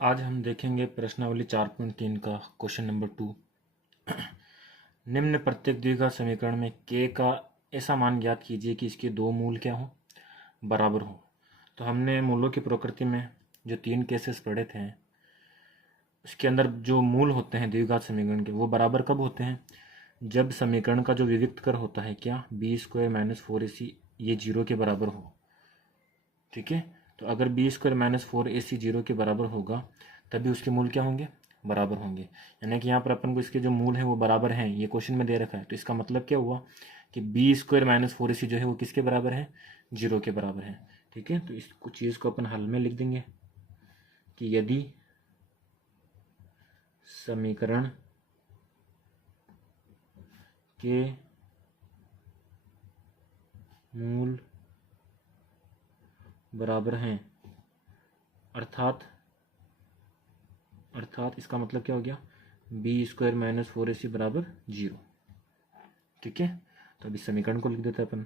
आज हम देखेंगे प्रश्नावली 4.3 का क्वेश्चन नंबर 2। निम्न प्रत्येक द्विघात समीकरण में k का ऐसा मान ज्ञात कीजिए कि इसके दो मूल क्या हो, बराबर हो। तो हमने मूलों की प्रकृति में जो 3 केसेस पढ़े थे, उसके अंदर जो मूल होते हैं द्विघात समीकरण के, वो बराबर कब होते हैं? जब समीकरण का जो विविक्त कर होता है क्या, b² - 4ac, ये 0 के बराबर हो। ठीक है, तो अगर b² - 4ac 0 के बराबर होगा तभी उसके मूल क्या होंगे, बराबर होंगे। यानी कि यहाँ पर अपन को इसके जो मूल हैं वो बराबर हैं, ये क्वेश्चन में दे रखा है। तो इसका मतलब क्या हुआ कि b² - 4ac जो है वो किसके बराबर है, 0 के बराबर है। ठीक है, तो इस चीज़ को अपन हल में लिख देंगे कि यदि समीकरण के मूल बराबर हैं, अर्थात इसका मतलब क्या हो गया, b² - 4ac बराबर 0। ठीक है, तो अभी समीकरण को लिख देते हैं अपन।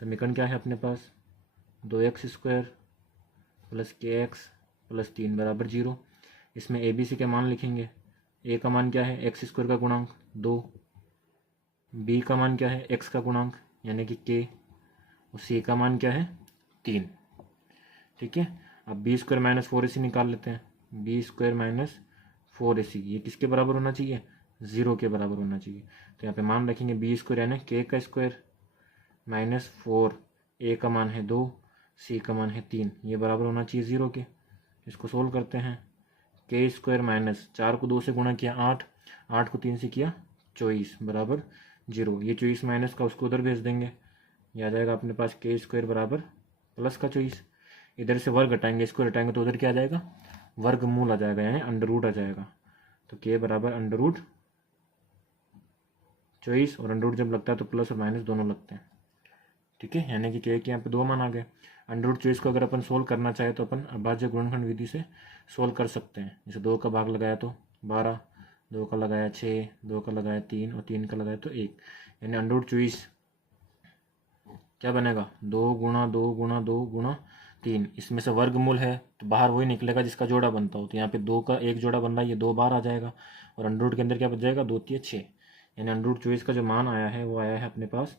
समीकरण क्या है अपने पास, 2x² + kx + 3 बराबर 0। इसमें ए बी सी के मान लिखेंगे। ए का मान क्या है, x² का गुणांक 2, बी का मान क्या है, x का गुणांक यानी कि k, और सी का मान क्या है, 3। ठीक है, अब b² - 4ac निकाल लेते हैं। b² - 4ac ये किसके बराबर होना चाहिए, 0 के बराबर होना चाहिए। तो यहाँ पे मान रखेंगे b² यानी k का स्क्वायर माइनस 4, a का मान है 2, c का मान है 3, ये बराबर होना चाहिए 0 के। इसको सोल्व करते हैं। k² माइनस 4 को 2 से गुणा किया 8, 8 को 3 से किया 24 बराबर 0। ये 24 माइनस का उसको उधर भेज देंगे, ये आ जाएगा अपने पास k² बराबर प्लस का 24। इधर से वर्ग हटाएंगे, इसको हटाएंगे तो उधर क्या आ जाएगा, वर्गमूल आ जाएगा, यानी अंडर रूट आ जाएगा। तो k बराबर अंडर रूट 24, और अंडर रूट जब लगता है तो प्लस और माइनस दोनों लगते हैं। ठीक है, यानी कि k के यहाँ पे 2 मान आ गए। अंडर रूट 24 को अगर अपन सोल्व करना चाहे तो अपन अभाज्य गुणनखंड विधि से सोल्व कर सकते हैं। जैसे 2 का भाग लगाया तो 12, 2 का लगाया 6, 2 का लगाया 3 और 3 का लगाया तो 1, यानी अंडर रूट 24 क्या बनेगा, 2 गुणा 2 गुणा 2 गुणा 3। इसमें से वर्गमूल है तो बाहर वही निकलेगा जिसका जोड़ा बनता हो। तो यहाँ पे 2 का एक जोड़ा बन रहा है, ये 2 बार आ जाएगा, और अंडर रूट के अंदर क्या बच जाएगा, 2 3 6, यानी अंडर रूट 24 का जो मान आया है वो आया है अपने पास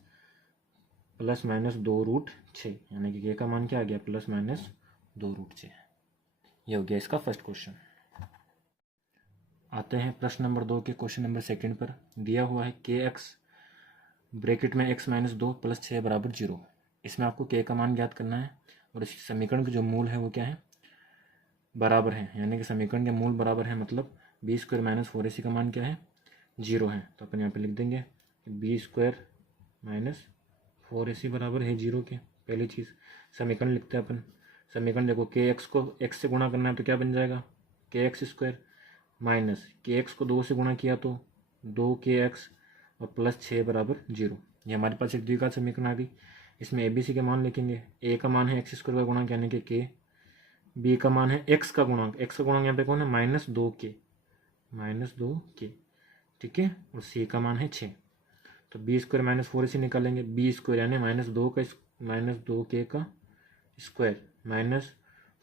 +-2√6, यानी कि k का मान क्या आ गया, +-2√6। ये हो गया इसका फर्स्ट क्वेश्चन। आते हैं प्रश्न नंबर 2 के क्वेश्चन नंबर 2 पर। दिया हुआ है kx ब्रैकेट में x-2 + 6 बराबर 0। इसमें आपको k का मान ज्ञात करना है, और इस समीकरण के जो मूल है वो क्या है, बराबर है। यानी कि समीकरण के मूल बराबर है, मतलब b² - 4ac का मान क्या है, 0 है। तो अपन यहाँ पे लिख देंगे b² - 4ac बराबर है 0 के। पहली चीज़ समीकरण लिखते हैं अपन। समीकरण देखो, kx को x से गुणा करना है तो क्या बन जाएगा, kx² माइनस kx को 2 से गुणा किया तो 2kx और +6 बराबर 0। ये हमारे पास एक द्विघात समीकरण आ गई। इसमें ए बी सी के मान लिखेंगे। a का मान है x² का गुणांक यानी कि k, b का मान है x का गुणांक, x का गुणांक यहाँ पे कौन है, -2k, -2k। ठीक है, और c का मान है 6। तो b² - 4ac निकालेंगे। b² यानी -2k का स्क्वायर माइनस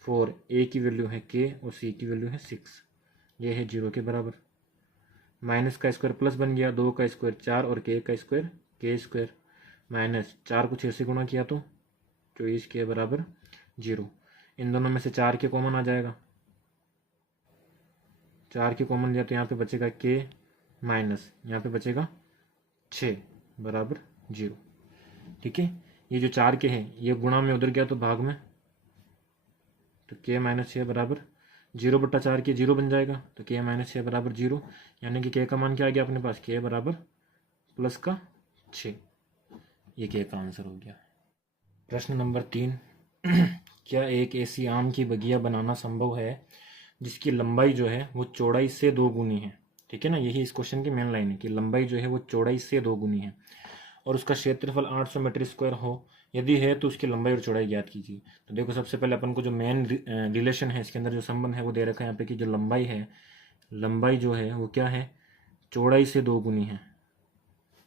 4, a की वैल्यू है k और c की वैल्यू है 6, ये है 0 के बराबर। माइनस का स्क्वायर प्लस बन गया, 2 का स्क्वायर 4 और k का स्क्वायर k², माइनस 4 को 6 से गुणा किया तो 24 के बराबर 0। इन दोनों में से 4 के कॉमन आ जाएगा, 4 के कॉमन लिया तो यहाँ पे बचेगा k माइनस यहाँ पे बचेगा 6 बराबर 0। ठीक है, ये जो 4 के हैं ये गुणा में उधर गया तो भाग में, तो k - 6 बराबर 0/4 के 0 बन जाएगा। तो k - 6 बराबर 0, यानी कि k का मान क्या आ गया अपने पास, k बराबर +6। ये k का आंसर हो गया। प्रश्न नंबर 3 क्या एक ऐसी आम की बगिया बनाना संभव है जिसकी लंबाई जो है वो चौड़ाई से 2 गुनी है। ठीक है ना, यही इस क्वेश्चन की मेन लाइन है कि लंबाई जो है वो चौड़ाई से 2 गुनी है, और उसका क्षेत्रफल 800 मीटर स्क्वायर हो। यदि है तो उसकी लंबाई और चौड़ाई ज्ञात कीजिए। तो देखो, सबसे पहले अपन को जो मेन रिलेशन है इसके अंदर, जो संबंध है वो दे रखा है यहाँ पे कि जो लंबाई है, लंबाई जो है वो क्या है, चौड़ाई से 2 गुनी है।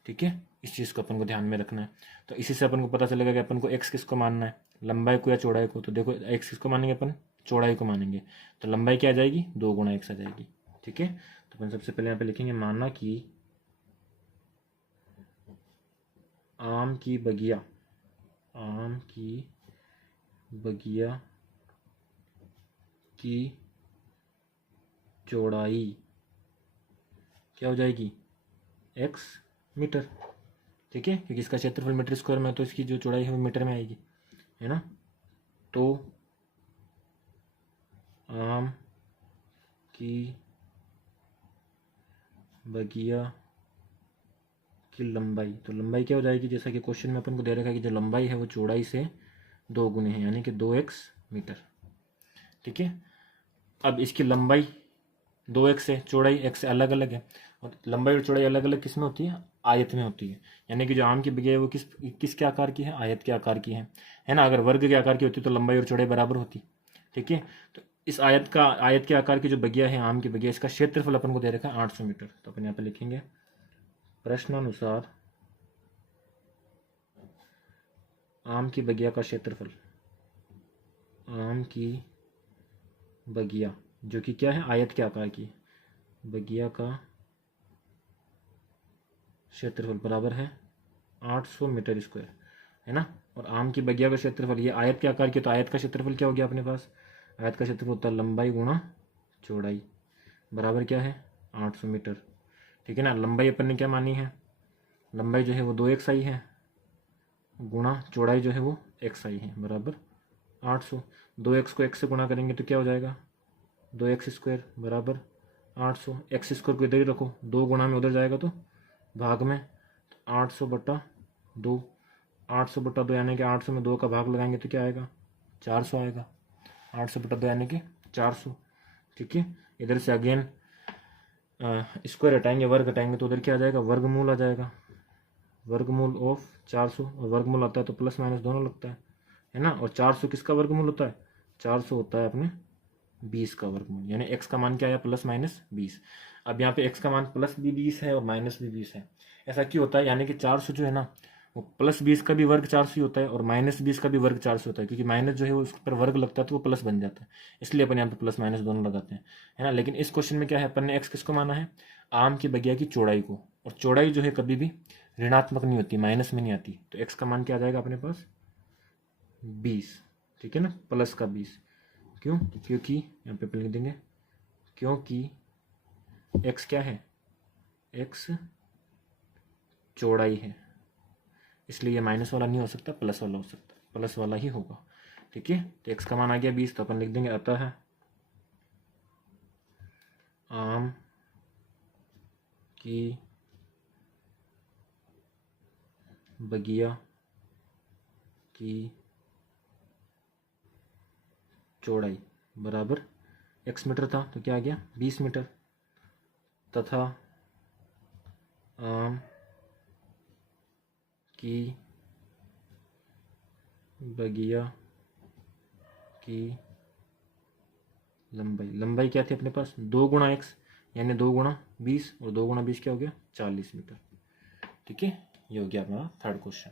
ठीक है, इस चीज़ को अपन को ध्यान में रखना है। तो इसी से अपन को पता चलेगा कि अपन को x किसको मानना है, लंबाई को या चौड़ाई को। तो देखो, x किसको मानेंगे अपन, चौड़ाई को मानेंगे तो लंबाई क्या आ जाएगी, 2 गुणा x आ जाएगी। ठीक है, तो अपन सबसे पहले यहाँ पे लिखेंगे माना कि आम की बगिया की चौड़ाई क्या हो जाएगी, x मीटर। ठीक है, क्योंकि इसका क्षेत्रफल मीटर स्क्वायर में है तो इसकी जो चौड़ाई है वो मीटर में आएगी, है ना। तो आम की बगिया की लंबाई, तो लंबाई क्या हो जाएगी, जैसा कि क्वेश्चन में अपन को दे रखा है कि जो लंबाई है वो चौड़ाई से 2 गुने है, यानी कि 2x मीटर। ठीक है, अब इसकी लंबाई 2x है, चौड़ाई x से अलग अलग है, और लंबाई और चौड़ाई अलग अलग किस में होती है, आयत में होती है। यानी कि जो आम की बगिया है वो किसके आकार की है, आयत के आकार की है ना। अगर वर्ग के आकार की होती तो लंबाई और चौड़ाई बराबर होती। ठीक है, तो इस आयत के आकार की जो बगिया है, आम की बगिया, इसका क्षेत्रफल अपन को दे रखा है 800 मीटर। तो अपन यहाँ पे लिखेंगे प्रश्नानुसार आम की बगिया का क्षेत्रफल, आम की बगिया जो कि क्या है, आयत के आकार की, बगिया का क्षेत्रफल बराबर है 800 मीटर स्क्वायर, है ना। और आम की बगिया का क्षेत्रफल, ये आयत के आकार की, तो आयत का क्षेत्रफल क्या हो गया अपने पास, आयत का क्षेत्रफल होता है लंबाई गुणा चौड़ाई, बराबर क्या है 800 मीटर। ठीक है ना, लंबाई अपन ने क्या मानी है, लंबाई जो है वो 2xi है, गुणा चौड़ाई जो है वो xi है, बराबर 800। 2x को x से गुणा करेंगे तो क्या हो जाएगा, 2x स्क्वायर बराबर 800। x स्क्वायर को इधर ही रखो, 2 गुणा में उधर जाएगा तो भाग में, 800/2, 800/2 यानी कि 800 में 2 का भाग लगाएंगे तो क्या आएगा, 400 आएगा। 800/2 यानी कि 400। ठीक है, इधर से अगेन स्क्वायर हटाएंगे, वर्ग हटाएंगे तो उधर क्या आ जाएगा, वर्गमूल आ जाएगा, वर्गमूल ऑफ 400। और वर्गमूल आता है तो प्लस माइनस दोनों लगता है ना। और 400 किसका वर्गमूल होता है, 400 होता है अपने 20 का वर्गमूल, यानी x का मान क्या आया, प्लस माइनस 20। अब यहाँ पे x का मान प्लस भी 20 है और माइनस भी 20 है। ऐसा क्यों होता है, यानी कि 400 जो है ना वो प्लस 20 का भी वर्ग 400 ही होता है और माइनस 20 का भी वर्ग 400 होता है, क्योंकि माइनस जो है वो उस पर वर्ग लगता है तो वो प्लस बन जाता है, इसलिए अपन यहाँ पे प्लस माइनस दोनों लगाते हैं, है ना। लेकिन इस क्वेश्चन में क्या है, अपन ने x किसको माना है, आम की बगिया की चौड़ाई को, और चौड़ाई जो है कभी भी ऋणात्मक नहीं होती, माइनस में नहीं आती। तो x का मान क्या आ जाएगा अपने पास, 20। ठीक है ना, प्लस का 20। क्यों, क्योंकि यहाँ पे लिख देंगे, क्योंकि x क्या है, x चौड़ाई है, इसलिए ये माइनस वाला नहीं हो सकता, प्लस वाला हो सकता, प्लस वाला ही होगा। ठीक है, तो x का मान आ गया 20, तो अपन लिख देंगे अतः आम की बगिया की चौड़ाई बराबर x मीटर था तो क्या आ गया 20 मीटर, तथा आम की बगिया की लंबाई क्या थी अपने पास, 2 गुणा x, यानी 2 गुणा 20, और 2 गुणा 20 क्या हो गया 40 मीटर। ठीक है, ये हो गया हमारा थर्ड क्वेश्चन।